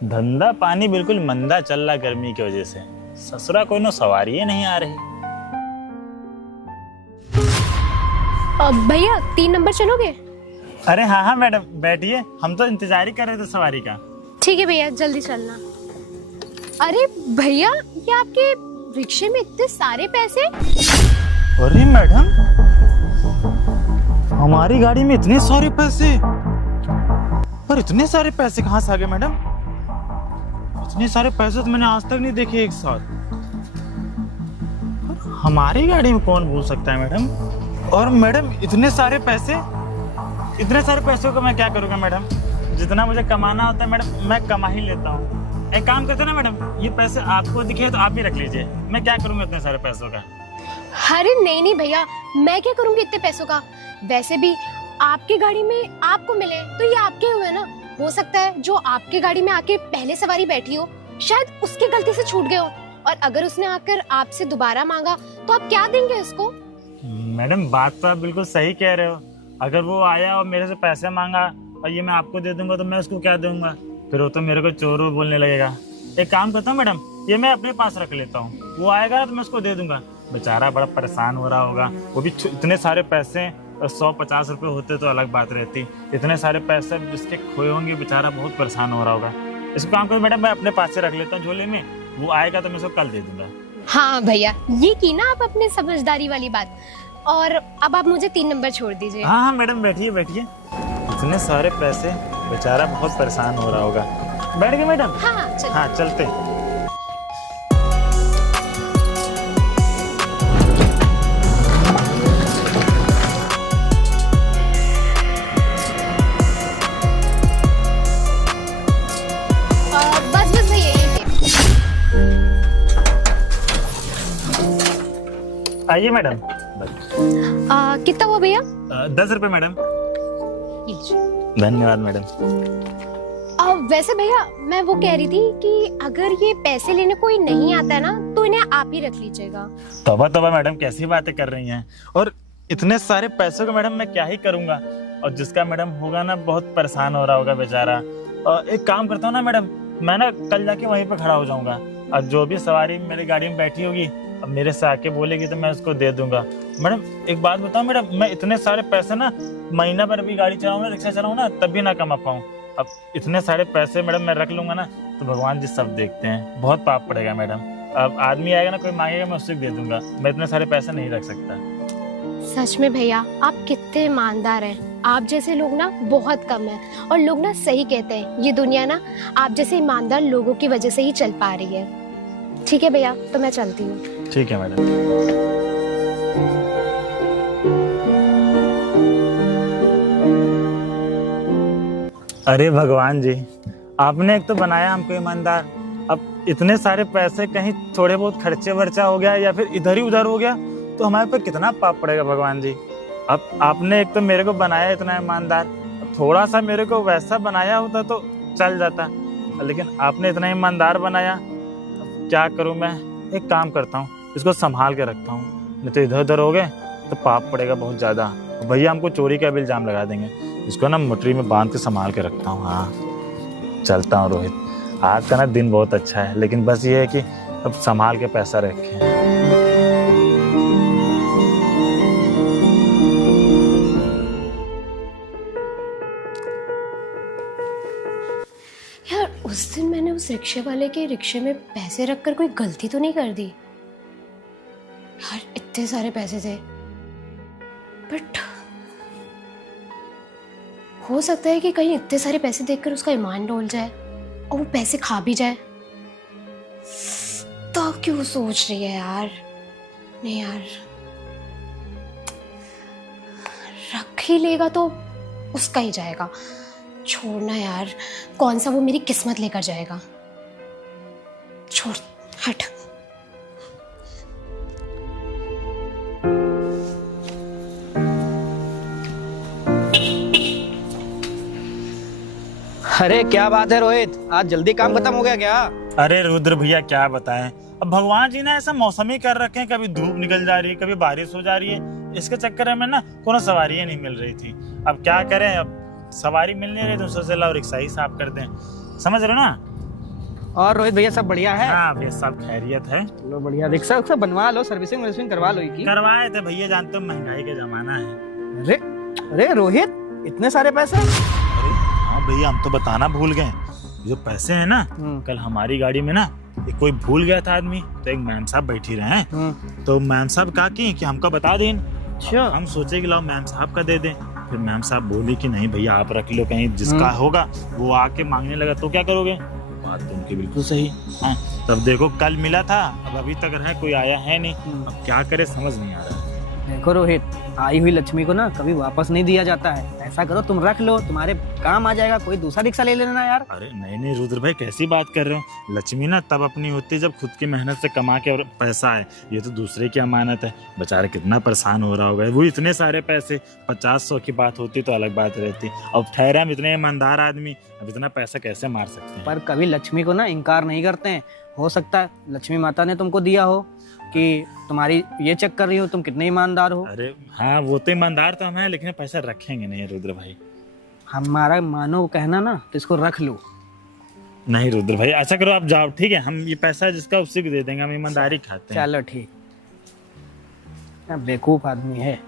धंधा पानी बिल्कुल मंदा चल रहा गर्मी की वजह से। ससुरा कोई नो सवारी ही नहीं आ रही। भैया 3 नंबर चलोगे? अरे हाँ हाँ मैडम बैठिए, हम तो इंतजार ही कर रहे थे सवारी का। ठीक है भैया, जल्दी चलना। अरे भैया, ये आपके रिक्शे में इतने सारे पैसे? अरे मैडम, हमारी गाड़ी में इतने सारे पैसे? पर इतने सारे पैसे कहाँ से आ गए मैडम? इतने सारे पैसे तो मैंने आज तक नहीं देखे एक साथ। हमारी गाड़ी में कौन भूल सकता है मैडम? और मैडम इतने सारे पैसों का मैं क्या करूँगा मैडम? जितना मुझे कमाना होता है मैडम मैं कमा ही लेता हूँ। एक काम करते ना मैडम, ये पैसे आपको दिखे तो आप ही रख लीजिए, मैं क्या करूँगा इतने सारे पैसों का? अरे नहीं भैया, मैं क्या करूंगी इतने पैसों का? वैसे भी आपकी गाड़ी में आपको मिले तो ये आपके हुए ना। हो सकता है जो आपके गाड़ी में आके पहले सवारी बैठी हो शायद उसकी गलती से छूट गए हो, और अगर उसने आकर आपसे दोबारा मांगा तो आप क्या देंगे उसको? मैडम बात तो आप बिल्कुल सही कह रहे हो। अगर वो आया और मेरे से पैसे मांगा और ये मैं आपको दे दूंगा तो मैं उसको क्या दूंगा? फिर वो तो मेरे को चोर बोलने लगेगा। एक काम करता हूँ मैडम, ये मैं अपने पास रख लेता हूँ, वो आएगा ना तो मैं उसको दे दूंगा। बेचारा बड़ा परेशान हो रहा होगा, वो भी इतने सारे पैसे। 150 रुपये होते तो अलग बात रहती, इतने सारे पैसे जिसके खोए होंगे बेचारा बहुत परेशान हो रहा होगा। इसको काम करो मैडम, मैं अपने पास से रख लेता हूँ झोले में, वो आएगा तो मैं उसको कल दे दूंगा। हाँ भैया, ये की ना आप अपने समझदारी वाली बात। और अब आप मुझे 3 नंबर छोड़ दीजिए। हाँ हाँ मैडम बैठिए बैठिए, इतने सारे पैसे, बेचारा बहुत परेशान हो रहा होगा। बैठ गए मैडम? हाँ चलते। बस भैया यहीं पे। आइए मैडम। कितना हुआ भैया? 10 रुपये मैडम। लीजिए। धन्यवाद मैडम। वैसे भैया मैं वो कह रही थी कि अगर ये पैसे लेने कोई नहीं आता है ना तो इन्हें आप ही रख लीजिएगा। तौबा तौबा मैडम, कैसी बातें कर रही हैं? और इतने सारे पैसों को मैडम मैं क्या ही करूंगा? और जिसका मैडम होगा ना बहुत परेशान हो रहा होगा बेचारा। और एक काम करता हूँ ना मैडम, मैं ना कल जाके वहीं पे खड़ा हो जाऊंगा, और जो भी सवारी मेरी गाड़ी में बैठी होगी अब मेरे से आके बोलेगी तो मैं उसको दे दूंगा। मैडम एक बात बताऊं मैडम, मैं इतने सारे पैसे ना महीना भर भी गाड़ी चलाऊँ ना, रिक्शा चलाऊँ ना, तब भी ना कमा पाऊँ। अब इतने सारे पैसे मैडम मैं रख लूंगा ना तो भगवान जी सब देखते हैं, बहुत पाप पड़ेगा मैडम। अब आदमी आएगा ना कोई मांगेगा मैं उससे दे दूंगा, मैं इतने सारे पैसे नहीं रख सकता। सच में भैया आप कितने ईमानदार हैं। आप जैसे लोग ना बहुत कम हैं, और लोग ना सही कहते हैं ये दुनिया ना आप जैसे ईमानदार लोगों की वजह से ही चल पा रही है। ठीक है भैया, तो मैं चलती हूँ। ठीक है मैडम। अरे भगवान जी, आपने एक तो बनाया हमको ईमानदार, अब इतने सारे पैसे कहीं थोड़े बहुत खर्चे वर्चा हो गया या फिर इधर ही उधर हो गया तो हमारे पे कितना पाप पड़ेगा भगवान जी। अब आपने एक तो मेरे को बनाया इतना ईमानदार, थोड़ा सा मेरे को वैसा बनाया होता तो चल जाता, लेकिन आपने इतना ईमानदार बनाया। अब क्या करूं मैं? एक काम करता हूँ, इसको संभाल के रखता हूँ, नहीं तो इधर उधर हो गए तो पाप पड़ेगा बहुत ज़्यादा। भैया हमको चोरी का भी इल्ज़ाम लगा देंगे। इसको ना मुट्ठी में बांध के संभाल के रखता हूँ। हाँ चलता हूँ रोहित, आज का ना दिन बहुत अच्छा है, लेकिन बस ये है कि अब संभाल के पैसा रखें। यार उस दिन मैंने उस रिक्शे वाले के रिक्शे में पैसे रखकर कोई गलती तो नहीं कर दी? यार इतने सारे पैसे थे, बट हो सकता है कि कहीं इतने सारे पैसे देखकर उसका ईमान डोल जाए और वो पैसे खा भी जाए। तो क्यों सोच रही है यार? नहीं यार, रख ही लेगा तो उसका ही जाएगा। छोड़ना यार, कौन सा वो मेरी किस्मत लेकर जाएगा। छोड़, हट। अरे क्या बात है रोहित, आज जल्दी काम खत्म हो गया क्या? अरे रुद्र भैया क्या बताएं, अब भगवान जी ने ऐसा मौसम ही कर रखे हैं, कभी धूप निकल जा रही है कभी बारिश हो जा रही है। इसके चक्कर में ना कोनो सवारी नहीं मिल रही थी। अब क्या करें, अब सवारी मिल नहीं रही तो सोचे लाओ रिक्शा ही साफ कर दें, समझ रहे हो ना। और रोहित भैया सब बढ़िया है? हाँ भैया सब खैरियत है। चलो बढ़िया। रिक्शा उक्सा बनवा लो, सर्विसिंग वर्विसिंग करवा लो की। करवाए थे भैया, जानते हो महंगाई का जमाना है। अरे अरे रोहित, इतने सारे पैसे? अरे हाँ भैया, हम तो बताना भूल गए। जो पैसे हैं ना, कल हमारी गाड़ी में ना एक कोई भूल गया था आदमी, तो एक मैम साहब बैठी रहे हैं। तो मैम साहब कहा कि हमको बता दें। अच्छा। हम सोचे कि लाओ मैम साहब का दे दें। फिर मैम साहब बोली कि नहीं भैया आप रख लो, कहीं जिसका होगा वो आके मांगने लगा तो क्या करोगे। बात तो उनकी बिल्कुल सही। हाँ, तब देखो कल मिला था, अब अभी तक है कोई आया है नहीं। अब क्या करे समझ नहीं आ रहा। देखो रोहित, आई हुई लक्ष्मी को ना कभी वापस नहीं दिया जाता है। ऐसा करो तुम रख लो, तुम्हारे काम आ जाएगा। कोई दूसरा रिक्शा ले लेना यार। अरे नहीं रुद्र भाई, कैसी बात कर रहे हो। लक्ष्मी ना तब अपनी होती जब खुद की मेहनत से कमा के और पैसा है। ये तो दूसरे की अमानत है। बेचारा कितना परेशान हो रहा होगा। वो इतने सारे पैसे, 50-100 की बात होती तो अलग बात रहती। अब ठहरे हम इतने ईमानदार आदमी, अब इतना पैसा कैसे मार सकते हैं। पर कभी लक्ष्मी को ना इनकार नहीं करते हैं। हो सकता है लक्ष्मी माता ने तुमको दिया हो कि तुम्हारी ये चेक कर रही हो तुम कितने ईमानदार हो। अरे हाँ, वो तो ईमानदार तो हम हैं, लेकिन पैसा रखेंगे नहीं रुद्र भाई। हमारा मानो कहना ना, तो इसको रख लो। नहीं रुद्र भाई, ऐसा करो आप जाओ, ठीक है। हम ये पैसा जिसका उसी को दे देंगे, हम ईमानदारी खाते हैं। चलो ठीक। बेवकूफ आदमी है।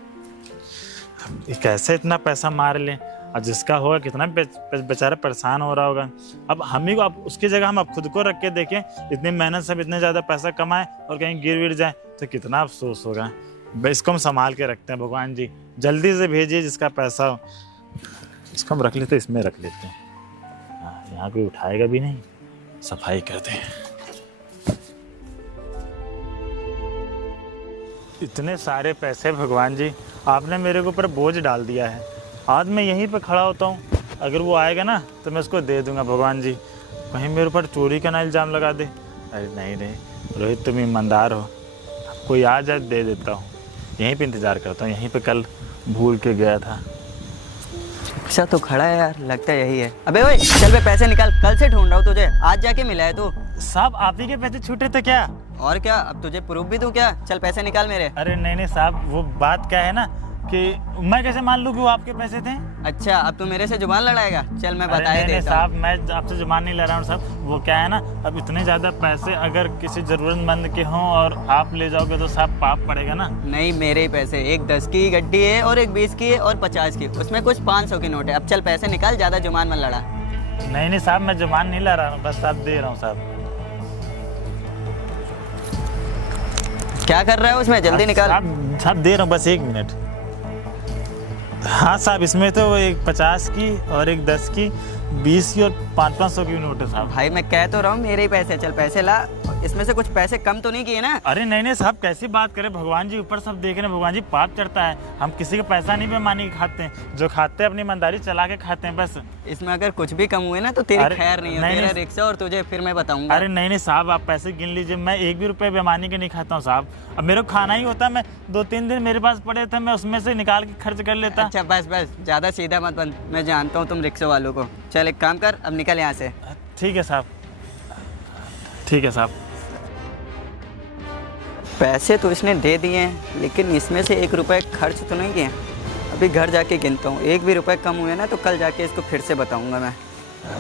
ये कैसे इतना पैसा मार ले। और जिसका होगा कितना बेचारा परेशान हो रहा होगा। अब हम ही को, अब उसकी जगह हम अब खुद को रख के देखें। इतनी मेहनत से इतने ज्यादा पैसा कमाए और कहीं गिर विर जाए तो कितना अफसोस होगा। इसको हम संभाल के रखते हैं। भगवान जी जल्दी से भेजिए जिसका पैसा हो। इसको हम रख लेते, इसमें रख लेते हैं। यहाँ कोई उठाएगा भी नहीं, सफाई करते हैं। इतने सारे पैसे भगवान जी, आपने मेरे ऊपर बोझ डाल दिया है। आज मैं यहीं पे खड़ा होता हूँ, अगर वो आएगा ना तो मैं उसको दे दूंगा। भगवान जी कहीं मेरे ऊपर चोरी का ना इल्ज़ाम लगा दे। अरे नहीं रोहित, तुम ईमानदार हो। कोई आ जाए दे देता हूँ। यहीं पे इंतज़ार करता हूँ, यहीं पे कल भूल के गया था। रिक्शा तो खड़ा है यार, लगता है यही है। अबे ओए चल बे, पैसे निकाल, कल से ढूंढ रहा हूँ तुझे, आज जाके मिला है तू। साहब आप ही के पैसे छूटे थे क्या? और क्या, अब तुझे प्रूफ भी दूं क्या? चल पैसे निकाल मेरे। अरे नहीं साहब, वो बात क्या है ना कि मैं कैसे मान लूँ कि वो आपके पैसे थे। अच्छा, अब तू मेरे से जुबान लड़ाएगा? चल मैं बता ही देता साहब, मैं आपसे जुबान नहीं लड़ा हूँ साहब। वो क्या है ना, अब इतने ज़्यादा पैसे अगर किसी ज़रूरतमंद के हों और आप ले जाओगे तो साहब पाप पड़ेगा ना। नहीं, मेरे ही पैसे। एक 10 की गड्डी है और एक 20 की है और 50 की, उसमें कुछ 500 की नोट है। अब चल पैसे निकाल, ज़्यादा जुबान मत लड़ा। नहीं साहब, मैं जुबान नहीं लड़ा रहा हूँ, बस साहब दे रहा हूँ साहब। क्या कर रहा है उसमें, जल्दी निकाल। साहब दे रहा हूँ, बस 1 मिनट। हाँ साहब, इसमें तो एक 50 की और एक 10 की, 20 की और 500 की नोट है साहब। भाई मैं कह तो रहा हूँ मेरे ही पैसे, चल पैसे ला। इसमें से कुछ पैसे कम तो नहीं किए ना? अरे नहीं साहब, कैसी बात करें। भगवान जी ऊपर सब देख रहे हैं। भगवान जी पाप चढ़ता है। हम किसी का पैसा नहीं बेईमानी के खाते हैं। जो खाते हैं अपनी ईमानदारी चला के खाते हैं बस। इसमें अगर कुछ भी कम हुए ना तो तेरी खैर नहीं है। तेरा रिक्शा और तुझे फिर मैं बताऊंगा। अरे नहीं साहब, आप पैसे गिन लीजिए। मैं 1 भी रुपये बेईमानी के नहीं खाता हूँ साहब। अब मेरे को खाना ही होता है। मैं 2-3 दिन मेरे पास पड़े थे, मैं उसमें से निकाल के खर्च कर लेता। अच्छा बस ज़्यादा सीधा मत बन, मैं जानता हूँ तुम रिक्शा वालों को। चल एक काम कर, अब निकल यहाँ से। ठीक है साहब, ठीक है साहब। पैसे तो इसने दे दिए हैं, लेकिन इसमें से 1 रुपये खर्च तो नहीं किए। अभी घर जाके गिनता हूँ, 1 भी रुपये कम हुए ना तो कल जाके इसको फिर से बताऊँगा मैं।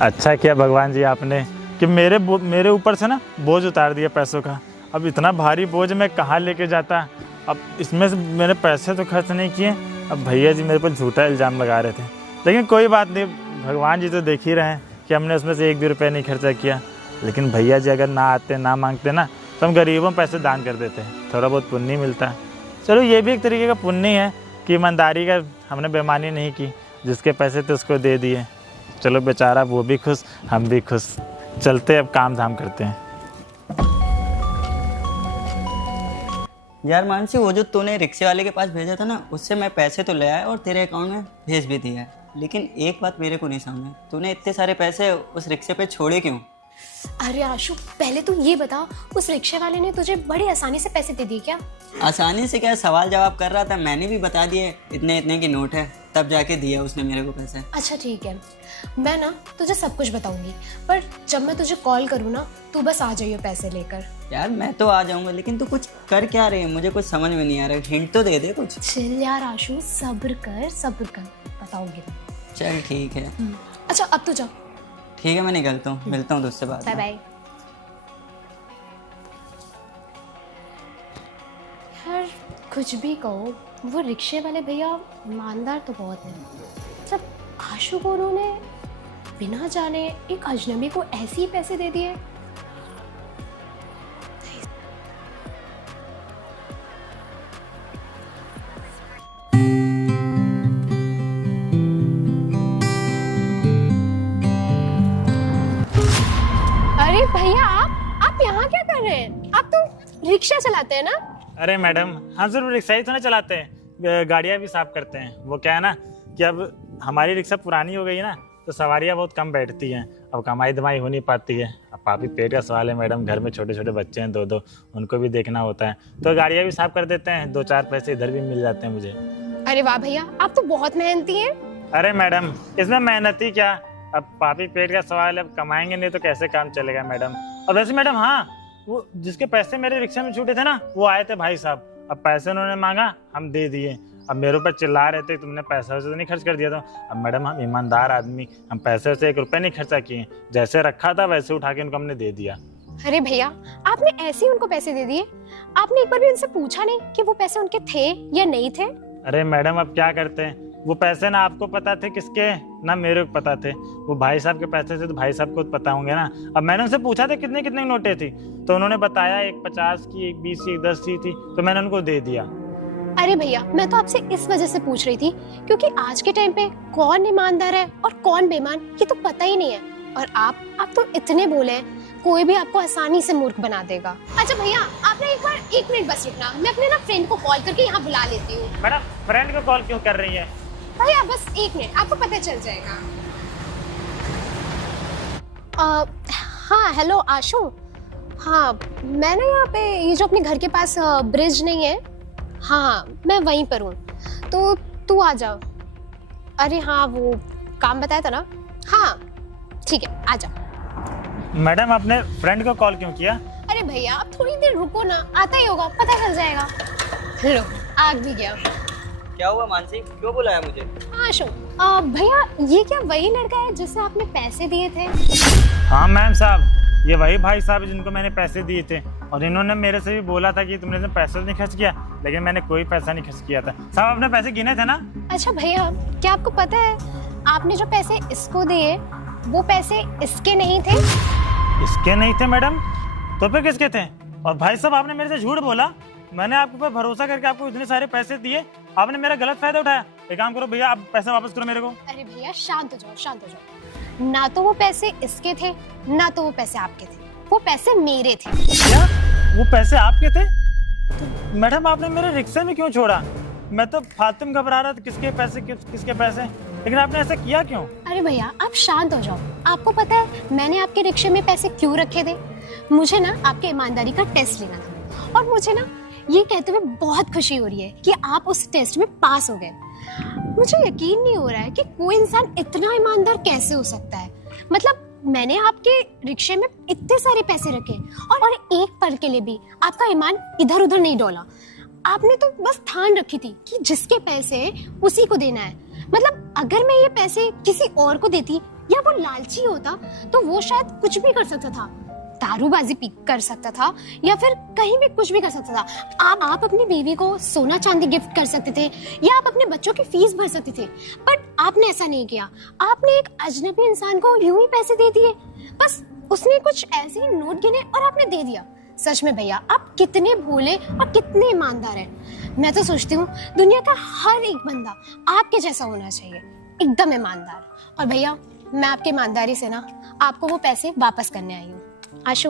अच्छा किया भगवान जी आपने कि मेरे ऊपर से ना बोझ उतार दिया पैसों का। अब इतना भारी बोझ मैं कहाँ लेके जाता। अब इसमें से मैंने पैसे तो खर्च नहीं किए। अब भैया जी मेरे पर झूठा इल्ज़ाम लगा रहे थे, लेकिन कोई बात नहीं। भगवान जी तो देख ही रहे हैं कि हमने उसमें से 1 भी रुपये नहीं खर्चा किया। लेकिन भैया जी अगर ना आते, ना मांगते ना, तो हम गरीबों में पैसे दान कर देते हैं, थोड़ा बहुत पुण्य मिलता है। चलो ये भी एक तरीके का पुण्य है कि ईमानदारी का हमने बेईमानी नहीं की। जिसके पैसे थे उसको दे दिए। चलो बेचारा वो भी खुश, हम भी खुश। चलते अब काम धाम करते हैं। यार मानसी, वो जो तूने रिक्शे वाले के पास भेजा था ना, उससे मैं पैसे तो ले आया और तेरे अकाउंट में भेज भी दिया है। लेकिन एक बात मेरे को नहीं समझ, तूने इतने सारे पैसे उस रिक्शे पे छोड़े क्यों? अरे आशु, पहले तू ये बता, उस रिक्शे वाले ने तुझे बड़ी आसानी से पैसे दे दिए क्या? आसानी से क्या, सवाल जवाब कर रहा था, मैंने भी बता दिए इतने इतने की नोट है, तब जाके दिया उसने मेरे को पैसे। अच्छा ठीक है, मैं ना तुझे सब कुछ बताऊंगी, पर जब मैं तुझे कॉल करूँ ना, तू बस आ जाइयो पैसे लेकर। यार मैं तो आ जाऊंगा, लेकिन तू कुछ कर क्या रही है, मुझे कुछ समझ में नहीं आ रहा। हिंट तो दे दे कुछ। चिल यार आशु, सब्र कर, बताऊंगी। चल ठीक है। अच्छा अब तू जा। ठीक है, मैं निकलता हूँ, मिलता हूँ तुझसे बाद में। Bye bye. कुछ भी कहो, वो रिक्शे वाले भैया ईमानदार तो बहुत हैं। मतलब आशु को उन्होंने बिना जाने एक अजनबी को ऐसे ही पैसे दे दिए। अरे भैया, आप यहाँ क्या कर रहे हैं? आप तो रिक्शा चलाते हैं ना? अरे मैडम, हम सिर्फ रिक्शा ही तो नहीं चलाते हैं, गाड़ियाँ भी साफ करते हैं। वो क्या है ना कि अब हमारी रिक्शा पुरानी हो गई है ना, तो सवारियाँ बहुत कम बैठती हैं, अब कमाई धमाई हो नहीं पाती है। अब पापी पेट का सवाल है मैडम, घर में छोटे छोटे बच्चे हैं, दो उनको भी देखना होता है, तो गाड़ियाँ भी साफ कर देते हैं, 2-4 पैसे इधर भी मिल जाते हैं मुझे। अरे वाह भैया, आप तो बहुत मेहनती हैं। अरे मैडम, इसमें मेहनती क्या, अब पापी पेट का सवाल है, अब कमाएंगे नहीं तो कैसे काम चलेगा मैडम। और वैसे मैडम, हाँ, वो जिसके पैसे मेरे रिक्शा में छूटे थे ना, वो आए थे भाई साहब। अब पैसे उन्होंने मांगा, हम दे दिए। अब मेरे ऊपर चिल्ला रहे थे तुमने पैसा वैसे तो नहीं खर्च कर दिया था। अब मैडम, हम ईमानदार आदमी, हम पैसे वैसे 1 रुपया नहीं खर्चा किए, जैसे रखा था वैसे उठा के उनको हमने दे दिया। अरे भैया, आपने ऐसे ही उनको पैसे दे दिए? आपने एक बार भी उनसे पूछा नहीं कि वो पैसे उनके थे या नहीं थे? अरे मैडम, अब क्या करते हैं, वो पैसे ना आपको पता थे किसके, ना मेरे को पता थे। वो भाई साहब के पैसे थे तो भाई साहब को पता होंगे ना। अब मैंने उनसे पूछा था कितने कितने नोटें थी, तो उन्होंने बताया एक 50 की, एक 20 की, एक 10 की थी, तो मैंने उनको दे दिया। अरे भैया, मैं तो आपसे इस वजह से पूछ रही थी क्योंकि आज के टाइम पे कौन ईमानदार है और कौन बेईमान, ये तो पता ही नहीं है। और आप तो इतने बोले हैं, कोई भी आपको आसानी से मूर्ख बना देगा। अच्छा भैया, आपने एक बार 1 मिनट बस रुकना, मैं अपने ना फ्रेंड को कॉल करके यहाँ बुला लेती हूँ। मैडम, फ्रेंड को कॉल क्यों कर रही है? भैया बस 1 मिनट, आपको पता चल जाएगा। हाँ हेलो आशु, हाँ मैं ना यहाँ पे, ये जो अपने घर के पास ब्रिज नहीं है, हाँ मैं वहीं पर हूँ, तो तू आ जा। अरे हाँ, वो काम बताया था ना, हाँ ठीक है, आ जा। मैडम, आपने फ्रेंड को कॉल क्यों किया? अरे भैया, आप थोड़ी देर रुको ना, आता ही होगा, पता चल जाएगा। लो, आ भी गया। क्या हुआ मानसी, क्यों बुलाया मुझे? हाँ आशु, भैया ये क्या वही लड़का है जिससे आपने पैसे दिए थे? हाँ मैम साहब, ये वही भाई साहब जिनको मैंने पैसे दिए थे, और इन्होंने मेरे से भी बोला था कि तुमने इसमें पैसा नहीं खर्च किया, लेकिन मैंने कोई पैसा नहीं खर्च किया था। साहब, अपने पैसे गिने थे ना? अच्छा भैया, क्या आपको पता है आपने जो पैसे इसको दिए वो पैसे इसके नहीं थे? इसके नहीं थे मैडम, तो फिर किसके थे? और भाई साहब, आपने मेरे से झूठ बोला, मैंने आपके ऊपर भरोसा करके आपको इतने सारे पैसे दिए, आपने मेरा गलत फायदा उठाया। एक काम करो भैया, आप पैसे वापस करो मेरे को। अरे भैया शांत हो जाओ, शांत हो जाओ। ना तो वो पैसे इसके थे, ना तो वो पैसे आपके थे, वो पैसे मेरे थे। क्या वो पैसे आपके थे? तो मैडम, आपने मेरे रिक्शे में क्यों छोड़ा? मैं तो फालतू में घबरा रहा था, किसके पैसे किसके पैसे, लेकिन आपने ऐसा किया क्यों? अरे भैया आप शांत हो जाओ। आपको पता है मैंने आपके रिक्शे में पैसे क्यों रखे थे? मुझे ना आपके ईमानदारी का टेस्ट लेना था, और मुझे ना ये कहते हुए बहुत खुशी हो रही है कि आप उस टेस्ट में पास हो गए। मुझे यकीन नहीं हो रहा है कि कोई इंसान इतना ईमानदार कैसे हो सकता है। मतलब मैंने आपके रिक्शे में इतने सारे पैसे रखे और एक पल के लिए भी आपका ईमान इधर उधर नहीं डोला। आपने तो बस ठान रखी थी कि जिसके पैसे उसी को देना है। मतलब अगर मैं ये पैसे किसी और को देती या वो लालची होता तो वो शायद कुछ भी कर सकता था, दारूबाजी पी कर सकता था, या फिर कहीं भी कुछ भी कर सकता था। आप अपनी बीवी को सोना चांदी गिफ्ट कर सकते थे, या आप अपने बच्चों की फीस भर सकते थे, बट आपने ऐसा नहीं किया। आपने एक अजनबी इंसान को यूं ही पैसे दे दिए, बस उसने कुछ ऐसे ही नोट गिने और आपने दे दिया। सच में भैया आप कितने भोले और कितने ईमानदार हैं। मैं तो सोचती हूँ दुनिया का हर एक बंदा आपके जैसा होना चाहिए, एकदम ईमानदार। और भैया मैं आपकी ईमानदारी से ना आपको वो पैसे वापस करने आई हूँ। आशु,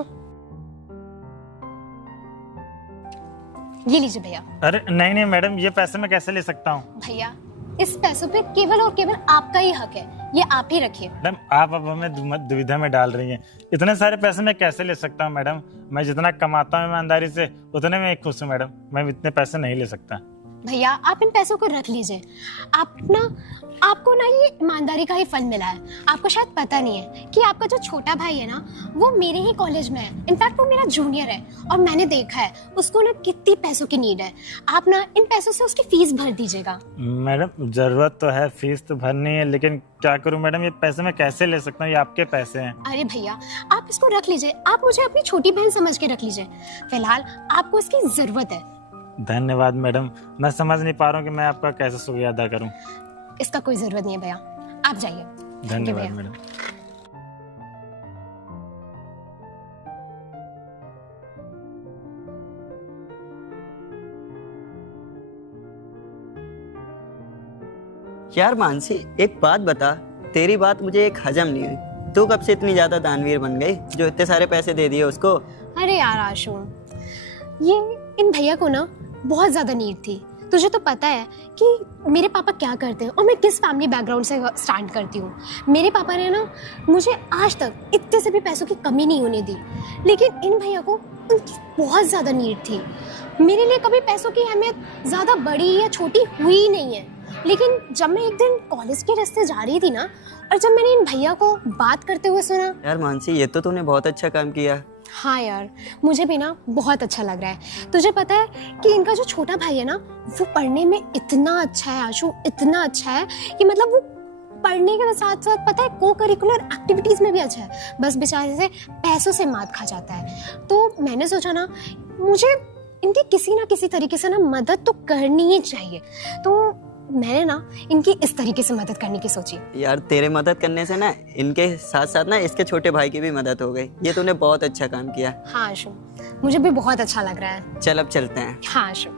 ये लीजिए भैया। अरे नहीं नहीं मैडम, ये पैसे मैं कैसे ले सकता हूँ? भैया इस पैसों पे केवल और केवल आपका ही हक है, ये आप ही रखिए। मैडम, आप अब हमें दुविधा में डाल रही हैं। इतने सारे पैसे मैं कैसे ले सकता हूँ मैडम? मैं जितना कमाता हूँ ईमानदारी से उतने में खुश हूँ मैडम, मैं इतने पैसे नहीं ले सकता। भैया आप इन पैसों को रख लीजिए। आपको ना ये ईमानदारी का ही फल मिला है। आपको शायद पता नहीं है कि आपका जो छोटा भाई है ना, वो मेरे ही कॉलेज में है। इनफैक्ट वो मेरा जूनियर है और मैंने देखा है उसको ना कितनी पैसों की नीड है। आप ना इन पैसों से उसकी फीस भर दीजिएगा। मैडम जरूरत तो है, फीस तो भरनी है, लेकिन क्या करूं मैडम, ये पैसे मैं कैसे ले सकता हूँ? ये आपके पैसे हैं। अरे भैया आप इसको रख लीजिए, आप मुझे अपनी छोटी बहन समझ के रख लीजिए। फिलहाल आपको इसकी जरूरत है, धन्यवाद मैडम। मैं समझ नहीं पा रहा हूँ कि मैं आपका कैसे शुक्रिया अदा करूँ। इसका कोई जरूरत नहीं है भैया, आप जाइए। धन्यवाद भैया। मैडम। यार मानसी, एक बात बता, तेरी बात मुझे एक हजम नहीं हुई। तू कब से इतनी ज्यादा दानवीर बन गई जो इतने सारे पैसे दे दिए उसको? अरे यार आशु, ये इन भैया को ना बहुत ज्यादा नीड थी। तुझे तो पता है कि मेरे पापा क्या करते हैं और मैं किस फैमिली बैकग्राउंड से स्टैंड करती हूँ। मेरे पापा ने ना मुझे आज तक इतने से भी पैसों की कमी नहीं होने दी, लेकिन इन भैया को उनकी बहुत ज़्यादा नीड थी। मेरे लिए कभी पैसों की अहमियत ज़्यादा बड़ी या छोटी हुई ही नहीं है, लेकिन जब मैं एक दिन कॉलेज के रास्ते जा रही थी ना, और जब मैंने इन भैया को बात करते हुए सुना। यार मानसी, ये तो तूने बहुत अच्छा काम किया। हाँ यार, मुझे भी ना बहुत अच्छा लग रहा है। तुझे पता है कि इनका जो छोटा भाई है ना, वो पढ़ने में इतना अच्छा है आशु, इतना अच्छा है कि मतलब वो पढ़ने के साथ साथ पता है को करिकुलर एक्टिविटीज में भी अच्छा है। बस बेचारे से पैसों से मात खा जाता है। तो मैंने सोचा ना, मुझे इनकी किसी ना किसी तरीके से ना मदद तो करनी ही चाहिए। तो मैंने ना इनकी इस तरीके से मदद करने की सोची। यार तेरे मदद करने से ना इनके साथ साथ ना इसके छोटे भाई की भी मदद हो गई। ये तूने बहुत अच्छा काम किया। हाँ आशु, मुझे भी बहुत अच्छा लग रहा है। चल अब चलते हैं। हाँ आशु।